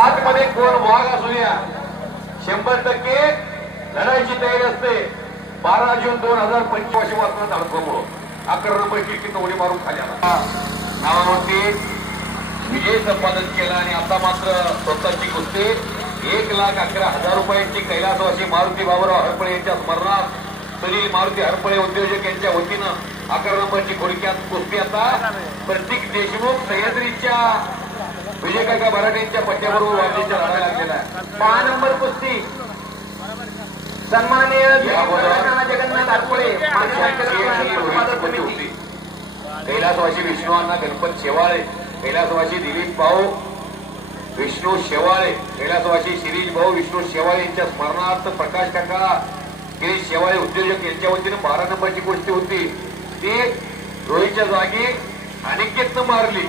आतमध्ये कोण वाघ असू द्या 100% लढाईची तयारी असते. 12 जून 2025 वाजता धाडकोमुळं 11 नंबर किती उडी मारून खाली आला. नावावरती विजय संपादन केला आणि आता मात्र स्वतःची कुस्ती 1,11,000 रुपयांची कैलासवासी मारुती बाबूराव हरपळे यांच्या स्मरणात सुनील मारुती हरपळे उद्योजक यांच्या वतीनं 11 नंबरची घोडक्यात कुस्ती आता प्रतीक देशमुख सह्याद्रीच्या विजयकाका मराठेंच्या पट्ट्याबरोबर वाजेच्या लढायला लागलेला आहे. 6 नंबर कुस्ती सन्माननीय जगन्नाथ हरपळे कैलासवासी विष्णुअण्णा गणपत शेवाळे, कैलासवासी दिलीप भाऊ विष्णू शेवाळे, कैलासवासी शिरीष भाऊ विष्णू शेवाळे यांच्या स्मरणार्थ प्रकाश काका गिरीश शेवाळे उद्योजक यांच्या वतीने 12 नंबरची कुस्ती होती. ती रोहीच्या जागी अनिकेतनं मारली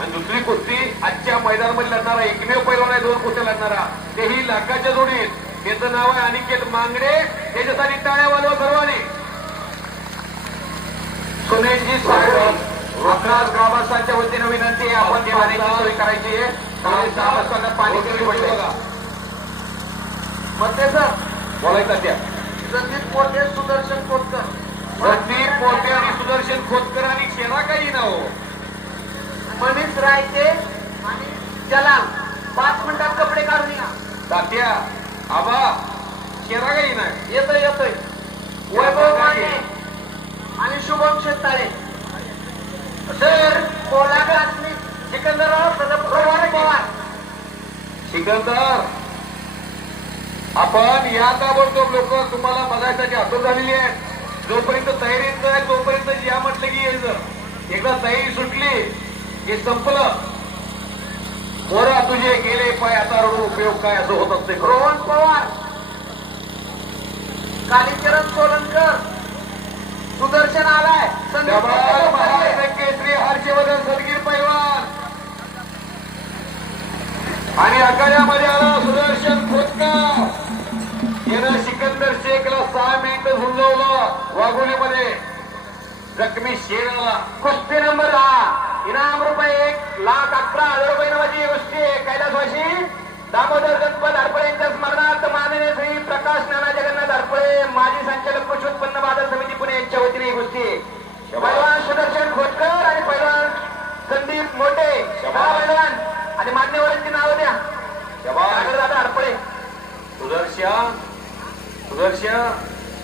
आणि दुसरी कुस्ती आजच्या मैदानामध्ये लढणारा एकमेव पैलवान आहे 2 कुस्त्या लढणारा तेही लाखाच्या जोडीत. त्याचं नाव आहे अनिकेत मांगडे. त्याच्यासाठी टाळ्या वाजवा सर्वांनी. सुनीलजी साहेब आपणास ग्रामस्थांच्या वतीने विनंती आहे आपण पाण्याची सोय करायची आहे. ग्रामस्थांना पाणी दिली पाहिजे बघा. मध्ये सर बोलायचा त्या संदीप पोटे सुदर्शन खोतकर, संदीप पोटे आणि सुदर्शन खोतकर आणि शेरा काही नाव मनीष रायचे आणि जलाल 5 मिनिटात कपडे काढून या. तात्या आबा शेरा काही नाही येतोय वैभव माने आणि शुभम शेताळे सर कोल्हापूर सिकंदरराव पवार. सिकंदर आपण या ताबडतोब लोक तुम्हाला बघायसाठी आतुर झालेली आहे. जोपर्यंत तयारीत आहे तोपर्यंत या म्हटलं की यायचं. एकदा तयारी सुटली हे संपलं. मोरा तुझे गेले पाय आता रडून उपयोग काय असं होत असते. रोहन पवार, कालीचरण सोलनकर, सुदर्शन आलाय, केसरी हर्षवर्धन सदगीर पैलवान आणि आखाड्यामध्ये आला सुदर्शन खोतकर. यानं सिकंदर शेखला 6 मिनिटं झुंजवलं. वाघोलीमध्ये जखमी शेर आला. कुस्ती नंबर 10 इनाम रुपये 1,11,000 रुपये नावाची कुस्ती. कैलासवासी दामोदर गणपत हरपळे यांच्या स्मरणार्थ माननीय श्री प्रकाश नाना जगन्नाथ हरपळे माजी संचालक कृषी उत्पन्न बाजार समिती पुणे यांच्या वतीने ही कुस्ती. पैलवान सुदर्शन खोतकर आणि पैलवान संदीप मोठे पैलवान आणि मान्यवरांची नावं द्या. दादा हरपळे. सुदर्शन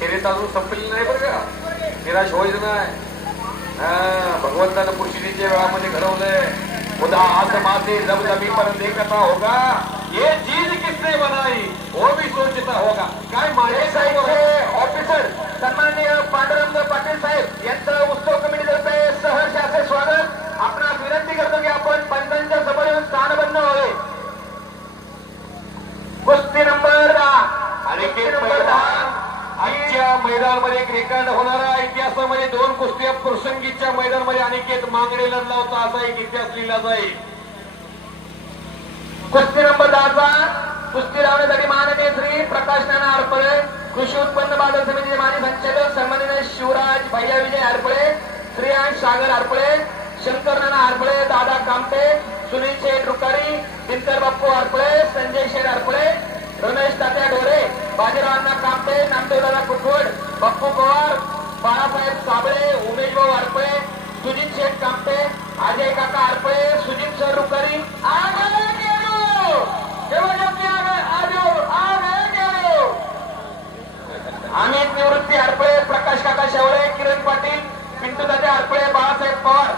शर्यत अजून संपलेली नाही बरं का. निराश व्हायचं नाही. भगवंतानं पुरुषीच्या वेळामध्ये घडवलंय. खुदा आसमां जब जमीन पर देखता होगा ये चीज किसने बनाई वो भी सोचता होगा. काय माझे साहेब ऑफिसर सन्माननीय पांडुरंग पाटील साहेब यांचं उत्सव कमिटीतर्फे सहर्ष असे स्वागत. आपणास विनंती करतो की आपण पंचांच्या सभेवर स्थानबद्ध व्हावे. कुस्ती नंबर 10 आणि आजच्या मैदानामध्ये एक रेकॉर्ड होणारा इतिहासामध्ये 2 कुस्त्या प्रसंगीच्या मैदानामध्ये अनिकेत मांगडे लढला होता असा एक इतिहास लिहिला जाईल. कुस्ती नंबर 10 कुस्ती लावण्यासाठी माननीय श्री प्रकाश नाना हरपळे कृषी उत्पन्न बाजार समितीचे माजी संचालक सन्माननीय शिवराज भैया विजय हरपळे, श्रेयांश सागर हरपळे, शंकर नाना हरपळे, दादा कामटे, सुनील शेठ रुकारी, दिनकर बाप्पू हरपळे, संजय शेठ हरपळे, रमेश तात्या ढोरे, बाजीराव अण्णा कामटे, नामदेवदादा कुटवड, बाप्पू पवार, बाळासाहेब साबळे, उमेश भाऊ हरपळे, सुजित शेठ कामटे, अजय काका हरपळे, सुजित सर रुकारी. अमित निवृत्ती हरपळे, प्रकाश काका शेवळे, किरण पाटील, पिंटू दादा हरपळे, बाळासाहेब पवार,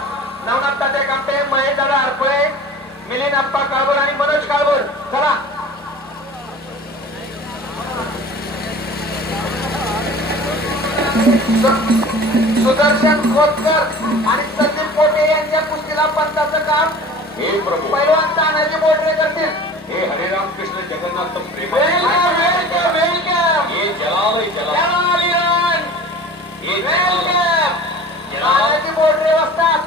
नवनाथ तात्या कामटे, महेश दादा हरपळे, मिलिंद अप्पा काळभोर आणि मनोज काळभोर. चला सुदर्शन खोतकर आणि संदीप पोटे यांच्या कुस्तीला पंचाचं काम हे प्रभू पैलवान तानाजी बोडरे करतील. हे हरिराम कृष्ण जगन्नाथ प्रेम वेलकम हे जलाल तानाजी बोडरे बसतात.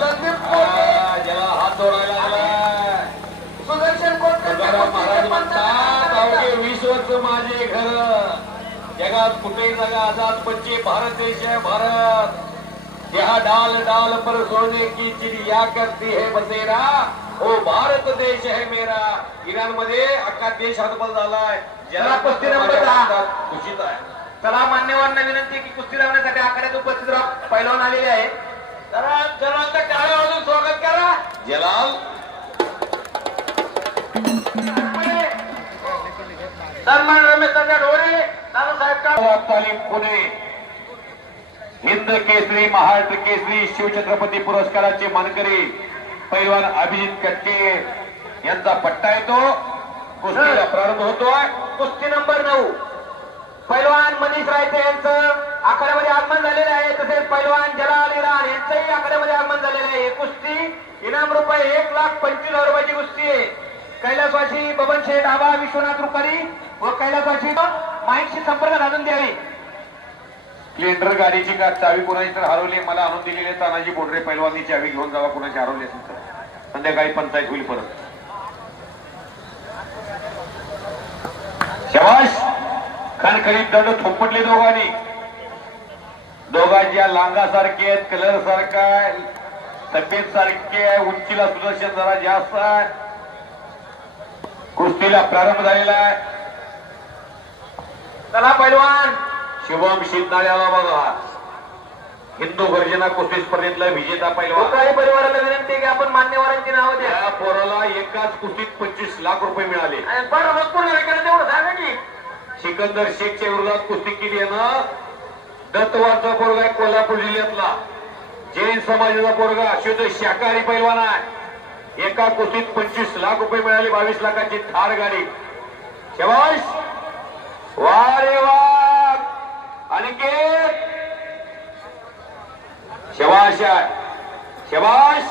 संदीप पोटे ज्याला हात जोडायला आलाय. सुदर्शन खोतकर महाराज म्हणतात अवघे 20 वर्ष माझे घर जगात कुठेही जागा आजाद बच्चे भारत देश है भारत. यहाँ डाल डाल पर सोने की चिड़िया करती है बसेरा. ओ भारत देश है मेरा. इराणमध्ये अख्खा देश हतबल झालाय. चला, कुस्ती नंबर 10. खुशीत आहे. चला, मान्यवरांना विनंती की कुस्ती लावण्यासाठी आखाड्यात उपस्थित पैलवान आलेले आहे. जरा जलालचं टाळ्या वाजवून स्वागत करा. जलाल सन्मान रमेश ढोरे नानासाहेब का तालीम पुणे हिंद केसरी महाराष्ट्र केसरी शिवछत्रपती पुरस्काराचे मानकरी पैलवान अभिजित कटके यांचा पट्टा येतो. कुस्तीला प्रारंभ होतोय. कुस्ती नंबर 9 पैलवान मनीष रायते यांचं आखाड्यामध्ये आगमन झालेले आहे. तसेच पैलवान जलाल इराण यांचंही आखाड्यामध्ये आगमन झालेले आहे. कुस्ती इनाम रुपये 1,25,000 रुपयाची कुस्ती आहे. कैलासवासी बबन शेठ आबा विश्वनाथ रुपारी व कैलासवासी माईकशी संपर्क साधून द्यावे. स्प्लेंडर गाडीची का चावी कोणाची तर हरवली. मला आणून दिलेले तानाजी बोडरे पैलवानी चावी घेऊन जावा. कोणाची हरवली असेल तर संध्याकाळी पंचायत होईल परत. शबाश. खणखणीत दंड थोपटले दोघांनी. दोघांच्या लांगासारखे आहेत, कलर सारखा आहे, तब्येत सारखी आहे, उंचीला सुदर्शन जरा जास्त आहे. कुस्तीला प्रारंभ झालेला आहे. चला पैलवान शुभम शिंदाळ्याला बघा. हिंदू गर्जना कुस्ती स्पर्धेतला विजेता पैलवान. काही परिवाराला विनंती आहे की आपण मान्यवरांची नावं द्या. या पोराला एकाच कुस्तीत 25 लाख रुपये मिळाले. आणि पण भरपूर केलं तेवढं सांगा की. सिकंदर शेखच्या विरोधात कुस्ती केली आहे ना. दत्तवारचा पोरगा आहे कोल्हापूर जिल्ह्यातला. जैन समाजाचा पोरगा शुद्ध शाकाहारी पैलवान आहे. एका कुस्तीत 25 लाख रुपये मिळाले. 22 लाखाची थार गाडी. शबाश. वा रे वा. अनिकेत शबाश है. शबाश.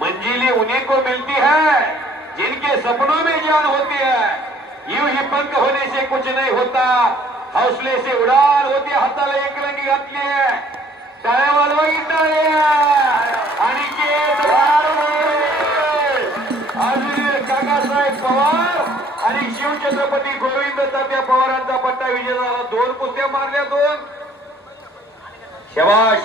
मंजिलें उन्हीं को मिलती है जिनके सपनों में जान होती है. यूं ही पंख होने से कुछ नहीं होता. हौसले से उड़ान होती. हाताला एक रंगी घातली आहे. टाळ्या वाजवा की टाळ्या. अनिकेत अजून काकासाहेब पवार आणि शिवछत्रपती गोविंद तात्या पवारांचा पट्टा विजय झाला. 2 कुस्त्या मारल्या 2. शबाश.